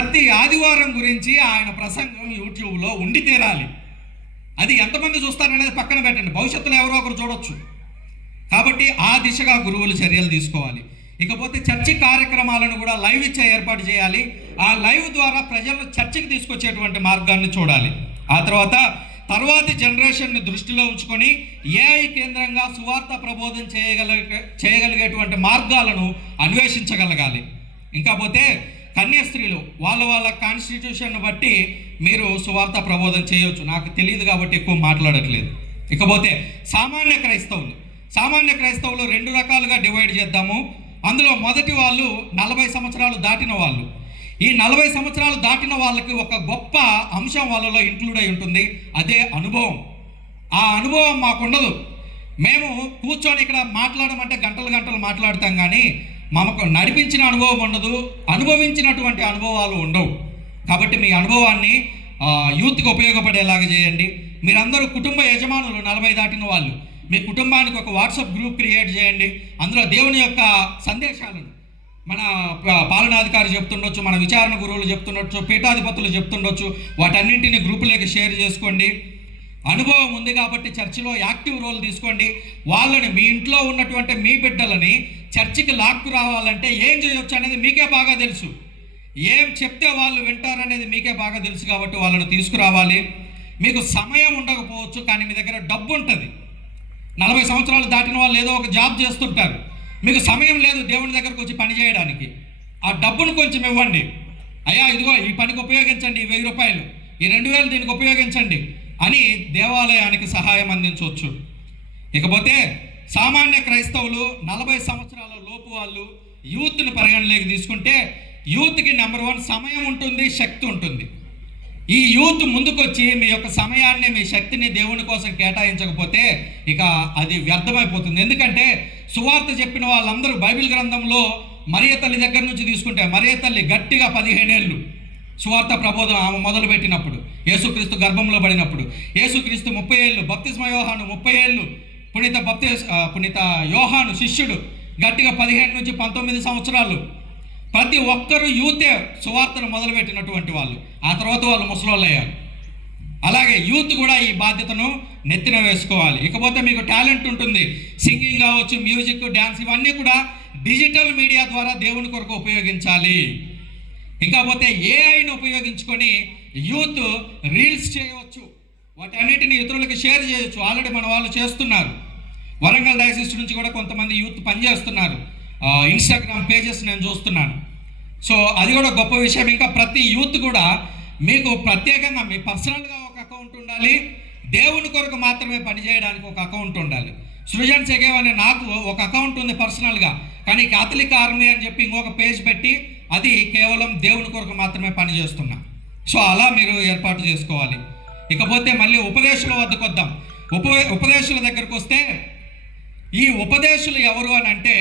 ప్రతి ఆదివారం గురించి ఆయన ప్రసంగం యూట్యూబ్లో ఉండి తీరాలి. అది ఎంతమంది చూస్తారనేది పక్కన పెట్టండి, భవిష్యత్తులో ఎవరో ఒకరు చూడొచ్చు. కాబట్టి ఆ దిశగా గురువులు చర్యలు తీసుకోవాలి. ఇకపోతే చర్చి కార్యక్రమాలను కూడా లైవ్ ఇచ్చే ఏర్పాటు చేయాలి. ఆ లైవ్ ద్వారా ప్రజలను చర్చికి తీసుకొచ్చేటువంటి మార్గాన్ని చూడాలి. ఆ తర్వాతి జనరేషన్ని దృష్టిలో ఉంచుకొని ఏఐ కేంద్రంగా సువార్త ప్రబోధం చేయగలిగేటువంటి మార్గాలను అన్వేషించగలగాలి. ఇంకా పోతే కన్యాస్త్రీలు వాళ్ళ కాన్స్టిట్యూషన్ బట్టి మీరు సువార్త ప్రబోధం చేయవచ్చు. నాకు తెలియదు కాబట్టి ఎక్కువ మాట్లాడట్లేదు. ఇకపోతే సామాన్య క్రైస్తవులు 2 రకాలుగా డివైడ్ చేద్దాము. అందులో మొదటి వాళ్ళు 40 సంవత్సరాలు దాటిన వాళ్ళు. ఈ 40 సంవత్సరాలు దాటిన వాళ్ళకి ఒక గొప్ప అంశం వాళ్ళలో ఇంక్లూడ్ అయి ఉంటుంది, అదే అనుభవం. ఆ అనుభవం మాకుండదు. మేము కూర్చొని ఇక్కడ మాట్లాడమంటే గంటలు మాట్లాడతాం, కానీ మాకు నడిపించిన అనుభవం ఉండదు, అనుభవించినటువంటి అనుభవాలు ఉండవు. కాబట్టి మీ అనుభవాన్ని యూత్కి ఉపయోగపడేలాగా చేయండి. మీరందరూ కుటుంబ యజమానులు 40 దాటిన వాళ్ళు, మీ కుటుంబానికి ఒక వాట్సాప్ గ్రూప్ క్రియేట్ చేయండి. అందులో దేవుని యొక్క సందేశాలను మన పాలనాధికారి చెప్తుండొచ్చు, మన విచారణ గురువులు చెప్తుండొచ్చు, పీఠాధిపతులు చెప్తుండొచ్చు, వాటన్నింటినీ గ్రూపులోకి షేర్ చేసుకోండి. అనుభవం ఉంది కాబట్టి చర్చిలో యాక్టివ్ రోల్ తీసుకోండి. వాళ్ళని, మీ ఇంట్లో ఉన్నటువంటి మీ బిడ్డలని చర్చికి లాక్కు రావాలంటే ఏం చేయొచ్చు అనేది మీకే బాగా తెలుసు. ఏం చెప్తే వాళ్ళు వింటారనేది మీకే బాగా తెలుసు. కాబట్టి వాళ్ళని తీసుకురావాలి. మీకు సమయం ఉండకపోవచ్చు, కానీ మీ దగ్గర డబ్బు ఉంటుంది. 40 సంవత్సరాలు దాటిన వాళ్ళు ఏదో ఒక జాబ్ చేస్తుంటారు. మీకు సమయం లేదు దేవుని దగ్గరకు వచ్చి పని చేయడానికి. ఆ డబ్బును కొంచెం ఇవ్వండి. అయ్యా ఇదిగో ఈ పనికి ఉపయోగించండి, 1000 రూపాయలు, ఈ 2000 దీనికి ఉపయోగించండి అని దేవాలయానికి సహాయం అందించవచ్చు. ఇకపోతే సామాన్య క్రైస్తవులు 40 సంవత్సరాల లోపు వాళ్ళు యూత్ని పరిగణలోకి తీసుకుంటే, యూత్కి నెంబర్ 1 సమయం ఉంటుంది, శక్తి ఉంటుంది. ఈ యూత్ ముందుకొచ్చి మీ యొక్క సమయాన్ని, మీ శక్తిని దేవుని కోసం కేటాయించకపోతే ఇక అది వ్యర్థమైపోతుంది. ఎందుకంటే సువార్త చెప్పిన వాళ్ళందరూ బైబిల్ గ్రంథంలో మరియ తల్లి దగ్గర నుంచి తీసుకుంటే, మరియ తల్లి గట్టిగా 15 ఏళ్ళు సువార్త ప్రబోధం ఆమె మొదలుపెట్టినప్పుడు, యేసుక్రీస్తు గర్భంలో పడినప్పుడు, యేసుక్రీస్తు 30 ఏళ్ళు, బప్తిస్మ యోహాను 30 ఏళ్ళు, పునీత యోహాను శిష్యుడు గట్టిగా 15 నుంచి 19 సంవత్సరాలు. ప్రతి ఒక్కరూ యూతే సువార్తను మొదలుపెట్టినటువంటి వాళ్ళు. ఆ తర్వాత వాళ్ళు ముసలోళ్ళు అయ్యారు. అలాగే యూత్ కూడా ఈ బాధ్యతను నెత్తిన వేసుకోవాలి. ఇకపోతే మీకు టాలెంట్ ఉంటుంది, సింగింగ్ కావచ్చు, మ్యూజిక్, డ్యాన్స్, ఇవన్నీ కూడా డిజిటల్ మీడియా ద్వారా దేవుని కొరకు ఉపయోగించాలి. ఇంకాపోతే ఏఐని ఉపయోగించుకొని యూత్ రీల్స్ చేయవచ్చు, వాటన్నిటిని ఇతరులకు షేర్ చేయవచ్చు. ఆల్రెడీ మన వాళ్ళు చేస్తున్నారు. వరంగల్ డయాసిస్ నుంచి కూడా కొంతమంది యూత్ పనిచేస్తున్నారు. ఇన్స్టాగ్రామ్ పేజెస్ నేను చూస్తున్నాను. సో అది కూడా గొప్ప విషయం. ఇంకా ప్రతి యూత్ కూడా మీకు ప్రత్యేకంగా మీ పర్సనల్గా ఒక అకౌంట్ ఉండాలి, దేవుని కొరకు మాత్రమే పనిచేయడానికి ఒక అకౌంట్ ఉండాలి. సృజన్ సెగేవ్ అనే నాకు ఒక అకౌంట్ ఉంది పర్సనల్గా, కానీ కాథలిక్ ఆర్మీ అని చెప్పి ఇంకొక పేజ్ పెట్టి అది కేవలం దేవుని కొరకు మాత్రమే పనిచేస్తున్నా. సో అలా మీరు ఏర్పాటు చేసుకోవాలి. ఇకపోతే మళ్ళీ ఉపదేశుల వద్దకు వద్దాం. ఉపదేశుల దగ్గరకు వస్తే ఈ ఉపదేశులు ఎవరు అని అంటే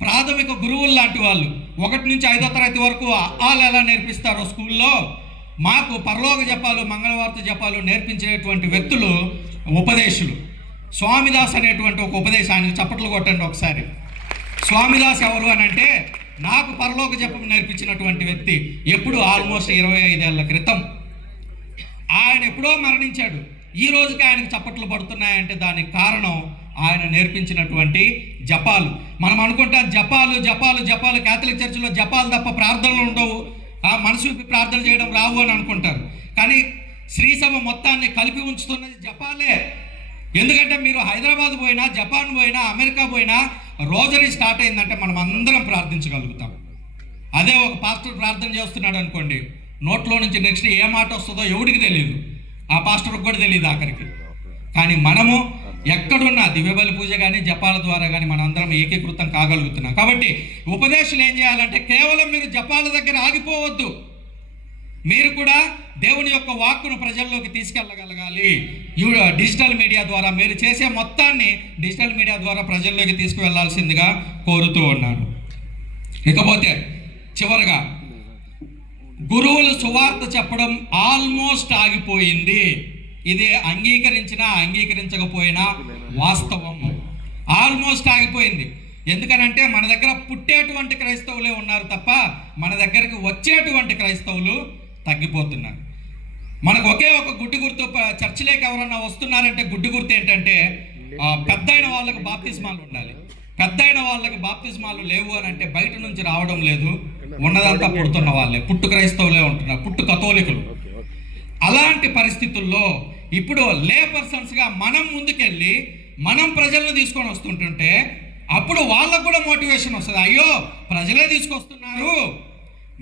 ప్రాథమిక గురువులు లాంటి వాళ్ళు. 1 నుంచి 5వ తరగతి వరకు వాళ్ళు ఎలా నేర్పిస్తారో స్కూల్లో, మాకు పరలోక జపాలు, మంగళవార్త జపాలు నేర్పించేటువంటి వ్యక్తులు ఉపదేశులు. స్వామిదాస్ అనేటువంటి ఒక ఉపదేశానికి చప్పట్లు కొట్టండి ఒకసారి. స్వామిదాస్ ఎవరు అని అంటే నాకు పరలోక జపం నేర్పించినటువంటి వ్యక్తి. ఎప్పుడు ఆల్మోస్ట్ 25 ఏళ్ల క్రితం. ఆయన ఎప్పుడో మరణించాడు. ఈ రోజుకి ఆయనకు చప్పట్లు పడుతున్నాయంటే దానికి కారణం ఆయన నేర్పించినటువంటి జపాలు. మనం అనుకుంటాం జపాలు క్యాథలిక్ చర్చిలో జపాలు తప్ప ప్రార్థనలు ఉండవు, మనసు ప్రార్థన చేయడం రావు అని అనుకుంటారు. కానీ శ్రీసభ మొత్తాన్ని కలిపి ఉంచుతున్నది జపాలే. ఎందుకంటే మీరు హైదరాబాద్ పోయినా, జపాన్ పోయినా, అమెరికా పోయినా రోజరీ స్టార్ట్ అయిందంటే మనం అందరం ప్రార్థించగలుగుతాం. అదే ఒక పాస్టర్ ప్రార్థన చేస్తున్నాడు అనుకోండి, నోట్లో నుంచి నెక్స్ట్ ఏ మాట వస్తుందో ఎవడికి తెలియదు, ఆ పాస్టర్కి కూడా తెలియదు ఆఖరికి. కానీ మనము ఎక్కడున్నా దివ్యబలి పూజ కానీ జపాల ద్వారా కానీ మనం అందరం ఏకీకృతం కాగలుగుతున్నాం. కాబట్టి ఉపదేశాలు ఏం చేయాలంటే కేవలం మీరు జపాల దగ్గర ఆగిపోవద్దు, మీరు కూడా దేవుని యొక్క వాక్కును ప్రజల్లోకి తీసుకెళ్ళగలగాలి. డిజిటల్ మీడియా ద్వారా మీరు చేసే మొత్తాన్ని డిజిటల్ మీడియా ద్వారా ప్రజల్లోకి తీసుకువెళ్లాల్సిందిగా కోరుతూ ఉన్నాను. ఇకపోతే చివరగా గురువులు సువార్త చెప్పడం ఆల్మోస్ట్ ఆగిపోయింది. ఇది అంగీకరించినా అంగీకరించకపోయినా వాస్తవం. ఆల్మోస్ట్ ఆగిపోయింది. ఎందుకనంటే మన దగ్గర పుట్టేటువంటి క్రైస్తవులే ఉన్నారు తప్ప మన దగ్గరికి వచ్చేటువంటి క్రైస్తవులు తగ్గిపోతున్నారు. మనకు ఒకే ఒక గుడ్డి గుర్తు, చర్చిలోకి ఎవరన్నా వస్తున్నారంటే గుడ్డి గుర్తు ఏంటంటే పెద్దయిన వాళ్ళకి బాప్తిస్మాలు ఉండాలి. పెద్దయిన వాళ్ళకి బాప్తిస్మాలు లేవు అని అంటే బయట నుంచి రావడం లేదు, ఉన్నదంతా పుడుతున్న వాళ్ళే, పుట్టు క్రైస్తవులే ఉంటున్నారు, పుట్టు కథోలికులు. అలాంటి పరిస్థితుల్లో ఇప్పుడు లే పర్సన్స్గా మనం ముందుకెళ్ళి మనం ప్రజలను తీసుకొని వస్తుంటుంటే అప్పుడు వాళ్ళకు కూడా మోటివేషన్ వస్తుంది. అయ్యో ప్రజలే తీసుకొస్తున్నారు,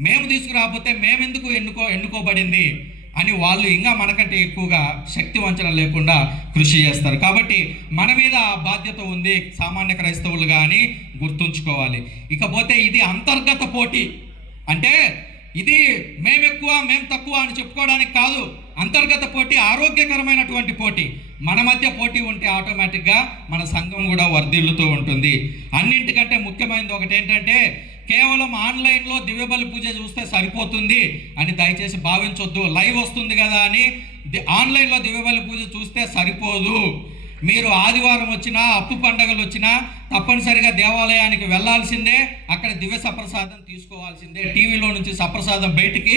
మేము తీసుకురాకపోతే మేమెందుకు ఎన్నుకోబడింది అని వాళ్ళు ఇంకా మనకంటే ఎక్కువగా శక్తి వంచన లేకుండా కృషి చేస్తారు. కాబట్టి మన మీద బాధ్యత ఉంది సామాన్య క్రైస్తవులుగా అని గుర్తుంచుకోవాలి. ఇకపోతే ఇది అంతర్గత పోటీ, అంటే ఇది మేమెక్కువ మేము తక్కువ అని చెప్పుకోవడానికి కాదు. అంతర్గత పోటీ ఆరోగ్యకరమైనటువంటి పోటీ. మన మధ్య పోటీ ఉంటే ఆటోమేటిక్గా మన సంఘం కూడా వర్ధిల్లుతూ ఉంటుంది. అన్నింటికంటే ముఖ్యమైనది ఒకటి ఏంటంటే కేవలం ఆన్లైన్లో దివ్యబలి పూజ చూస్తే సరిపోతుంది అని దయచేసి భావించొద్దు. లైవ్ వస్తుంది కదా అని ఆన్లైన్లో దివ్యబలి పూజ చూస్తే సరిపోదు. మీరు ఆదివారం వచ్చినా అప్పు పండగలు వచ్చినా తప్పనిసరిగా దేవాలయానికి వెళ్ళాల్సిందే, అక్కడ దివ్య సప్రసాదం తీసుకోవాల్సిందే. టీవీలో నుంచి సప్రసాదం బయటికి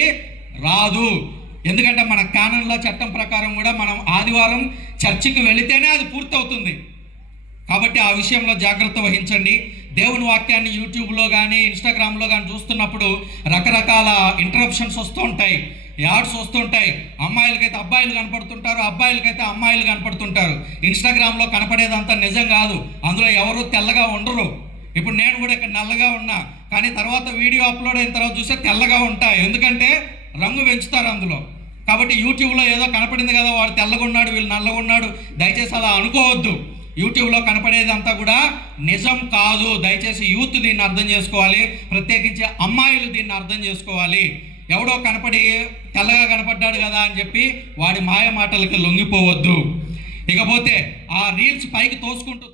రాదు. ఎందుకంటే మన కానన్ల చట్టం ప్రకారం కూడా మనం ఆదివారం చర్చికి వెళితేనే అది పూర్తవుతుంది. కాబట్టి ఆ విషయంలో జాగ్రత్త వహించండి. దేవుని వాక్యాన్ని యూట్యూబ్లో కానీ ఇన్స్టాగ్రామ్లో కానీ చూస్తున్నప్పుడు రకరకాల ఇంటరప్షన్స్ వస్తూ ఉంటాయి, యాడ్స్ వస్తుంటాయి. అమ్మాయిలకైతే అబ్బాయిలు కనపడుతుంటారు, అబ్బాయిలకైతే అమ్మాయిలు కనపడుతుంటారు. ఇన్స్టాగ్రామ్లో కనపడేదంతా నిజం కాదు, అందులో ఎవరు తెల్లగా ఉండరు. ఇప్పుడు నేను కూడా ఇక్కడ నల్లగా ఉన్నా, కానీ తర్వాత వీడియో అప్లోడ్ అయిన తర్వాత చూస్తే తెల్లగా ఉంటాయి, ఎందుకంటే రంగు పెంచుతారు అందులో. కాబట్టి యూట్యూబ్లో ఏదో కనపడింది కదా వాడు తెల్లగా ఉన్నాడు వీళ్ళు నల్లగా ఉన్నాడు, దయచేసి అలా అనుకోవద్దు. యూట్యూబ్లో కనపడేదంతా కూడా నిజం కాదు. దయచేసి యూత్ దీన్ని అర్థం చేసుకోవాలి, ప్రత్యేకించి అమ్మాయిలు దీన్ని అర్థం చేసుకోవాలి. ఎవడో కనపడి తెల్లగా కనపడ్డాడు కదా అని చెప్పి వాడి మాయ మాటలకి లొంగిపోవద్దు. ఇకపోతే ఆ రీల్స్ పైకి తోసుకుంటూ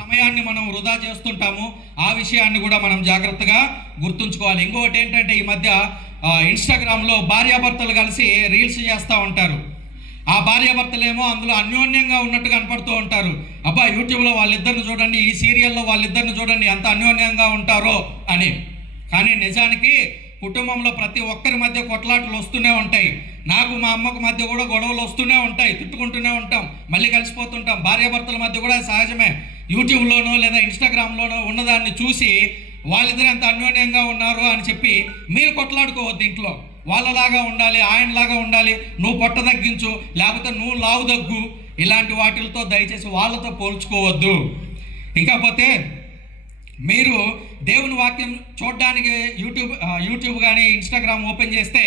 సమయాన్ని మనం వృధా చేస్తుంటాము. ఆ విషయాన్ని కూడా మనం జాగ్రత్తగా గుర్తుంచుకోవాలి. ఇంకొకటి ఏంటంటే ఈ మధ్య ఇన్స్టాగ్రామ్లో భార్యాభర్తలు కలిసి రీల్స్ చేస్తూ ఉంటారు. ఆ భార్యాభర్తలేమో అందులో అన్యోన్యంగా ఉన్నట్టు కనపడుతూ ఉంటారు. అబ్బా యూట్యూబ్లో వాళ్ళిద్దరిని చూడండి, ఈ సీరియల్లో వాళ్ళిద్దరిని చూడండి ఎంత అన్యోన్యంగా ఉంటారో అని. కానీ నిజానికి కుటుంబంలో ప్రతి ఒక్కరి మధ్య కొట్లాటలు వస్తూనే ఉంటాయి. నాకు మా అమ్మకు మధ్య కూడా గొడవలు వస్తూనే ఉంటాయి, తిట్టుకుంటూనే ఉంటాం, మళ్ళీ కలిసిపోతుంటాం. భార్యాభర్తల మధ్య కూడా సహజమే. యూట్యూబ్లోనో లేదా ఇన్స్టాగ్రామ్లోనో ఉన్నదాన్ని చూసి వాళ్ళిద్దరు ఎంత అన్యోన్యంగా ఉన్నారు అని చెప్పి మీరు కొట్లాడుకోవద్దు. ఇంట్లో వాళ్ళలాగా ఉండాలి, ఆయనలాగా ఉండాలి, నువ్వు పొట్ట తగ్గించు లేకపోతే నువ్వు లావు తగ్గు, ఇలాంటి వాటిలతో దయచేసి వాళ్ళతో పోల్చుకోవద్దు. ఇంకపోతే మీరు దేవుని వాక్యం చూడడానికి యూట్యూబ్ కానీ ఇన్స్టాగ్రామ్ ఓపెన్ చేస్తే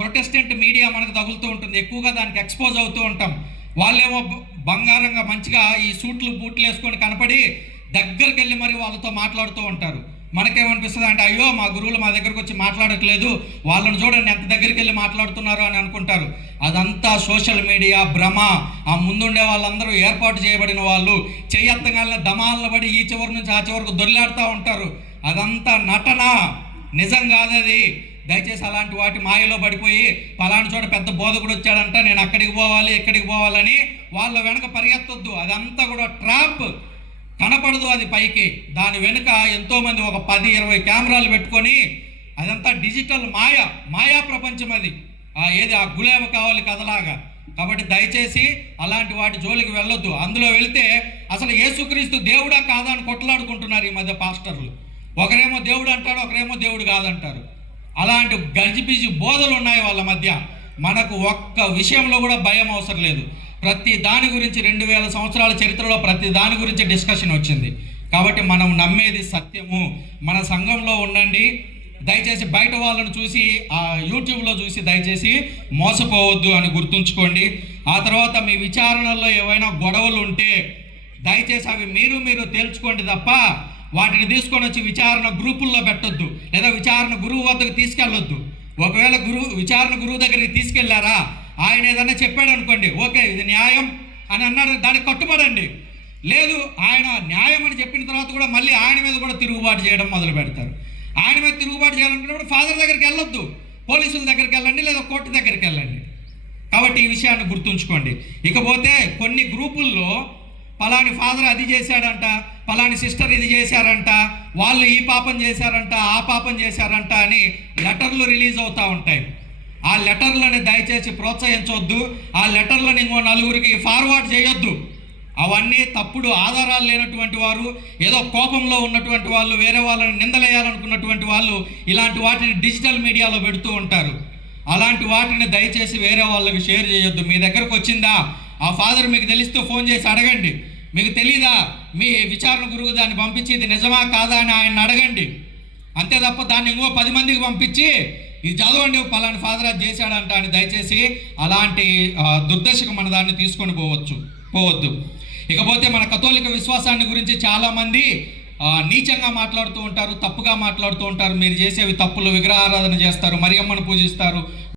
ప్రొటెస్టెంట్ మీడియా మనకు తగులుతూ ఉంటుంది, ఎక్కువగా దానికి ఎక్స్పోజ్ అవుతూ ఉంటాం. వాళ్ళేమో బంగారంగా మంచిగా ఈ సూట్లు బూట్లు వేసుకొని కనపడి దగ్గరికి వెళ్ళి మరి వాళ్ళతో మాట్లాడుతూ ఉంటారు. మనకేమనిపిస్తుంది అంటే అయ్యో మా గురువులు మా దగ్గరకు వచ్చి మాట్లాడట్లేదు, వాళ్ళని చూడండి ఎంత దగ్గరికి వెళ్ళి మాట్లాడుతున్నారు అని అనుకుంటారు. అదంతా సోషల్ మీడియా భ్రమ. ఆ ముందుండే వాళ్ళందరూ ఏర్పాటు చేయబడిన వాళ్ళు చెయ్యెత్తగానే దమాలను పడి ఈ చివరి నుంచి ఆ చివరకు దొర్లాడుతూ ఉంటారు. అదంతా నటన, నిజం కాదది. దయచేసి అలాంటి వాటి మాయలో పడిపోయి పలానా చోట పెద్ద బోధకుడు వచ్చాడంట నేను అక్కడికి పోవాలి ఇక్కడికి పోవాలని వాళ్ళ వెనక పరిగెత్తొద్దు. అదంతా కూడా ట్రాప్, కనపడదు అది పైకి. దాని వెనుక ఎంతోమంది ఒక 10-20 కెమెరాలు పెట్టుకొని అదంతా డిజిటల్ మాయా ప్రపంచం అది. ఏది ఆ గులేమ కావాలి కథలాగా. కాబట్టి దయచేసి అలాంటి వాటి జోలికి వెళ్ళొద్దు. అందులో వెళితే అసలు యేసుక్రీస్తు దేవుడా కాదా అని కొట్లాడుకుంటున్నారు ఈ మధ్య పాస్టర్లు. ఒకరేమో దేవుడు అంటాడు, ఒకరేమో దేవుడు కాదంటారు. అలాంటి గజిబిజి బోధలు ఉన్నాయి వాళ్ళ మధ్య. మనకు ఒక్క విషయంలో కూడా భయం అవసరం లేదు. ప్రతి దాని గురించి 2000 సంవత్సరాల చరిత్రలో ప్రతి దాని గురించి డిస్కషన్ వచ్చింది. కాబట్టి మనం నమ్మేది సత్యము. మన సంఘంలో ఉండండి. దయచేసి బయట వాళ్ళను చూసి యూట్యూబ్లో చూసి దయచేసి మోసపోవద్దు అని గుర్తుంచుకోండి. ఆ తర్వాత మీ విచారణల్లో ఏవైనా గొడవలు ఉంటే దయచేసి అవి మీరు తేల్చుకోండి తప్ప వాటిని తీసుకొని వచ్చి విచారణ గ్రూపుల్లో పెట్టొద్దు, లేదా విచారణ గురువు వద్దకు తీసుకెళ్ళొద్దు. ఒకవేళ విచారణ గురువు దగ్గరికి తీసుకెళ్లారా, ఆయన ఏదన్నా చెప్పాడు అనుకోండి, ఓకే ఇది న్యాయం అని అన్నాడు, దానికి కట్టుబడండి. లేదు ఆయన న్యాయం అని చెప్పిన తర్వాత కూడా మళ్ళీ ఆయన మీద కూడా తిరుగుబాటు చేయడం మొదలు పెడతారు. ఆయన మీద తిరుగుబాటు చేయాలనుకున్నప్పుడు ఫాదర్ దగ్గరికి వెళ్ళొద్దు, పోలీసుల దగ్గరికి వెళ్ళండి, లేదా కోర్టు దగ్గరికి వెళ్ళండి. కాబట్టి ఈ విషయాన్ని గుర్తుంచుకోండి. ఇకపోతే కొన్ని గ్రూపుల్లో పలాని ఫాదర్ అది చేశాడంట, పలాని సిస్టర్ ఇది చేశారంట, వాళ్ళు ఈ పాపం చేశారంట, ఆ పాపం చేశారంట అని లెటర్లు రిలీజ్ అవుతూ ఉంటాయి. ఆ లెటర్లని దయచేసి ప్రోత్సహించవద్దు. ఆ లెటర్లను ఇంకో నలుగురికి ఫార్వర్డ్ చేయొద్దు. అవన్నీ తప్పుడు ఆధారాలు లేనటువంటి వారు, ఏదో కోపంలో ఉన్నటువంటి వాళ్ళు, వేరే వాళ్ళని నిందలేయాలనుకున్నటువంటి వాళ్ళు ఇలాంటి వాటిని డిజిటల్ మీడియాలో పెడుతూ ఉంటారు. అలాంటి వాటిని దయచేసి వేరే వాళ్ళకి షేర్ చేయొద్దు. మీ దగ్గరకు వచ్చిందా, ఆ ఫాదర్ మీకు తెలిస్తే ఫోన్ చేసి అడగండి. మీకు తెలీదా, మీ విచారణ గురువు దాన్ని పంపించి ఇది నిజమా కాదా అని ఆయన అడగండి. అంతే తప్ప దాన్ని ఇంకో 10 మందికి పంపించి ఇది చదవండి పలాని ఫాదర్ అది చేశాడంట అని దయచేసి అలాంటి దుర్దశకు మన దాన్ని తీసుకొని పోవద్దు. ఇకపోతే మన కథోలిక విశ్వాసాన్ని గురించి చాలామంది నీచంగా మాట్లాడుతూ ఉంటారు, తప్పుగా మాట్లాడుతూ ఉంటారు. మీరు చేసేవి తప్పులు, విగ్రహారాధన చేస్తారు, మరియమ్మను పూజిస్తారు,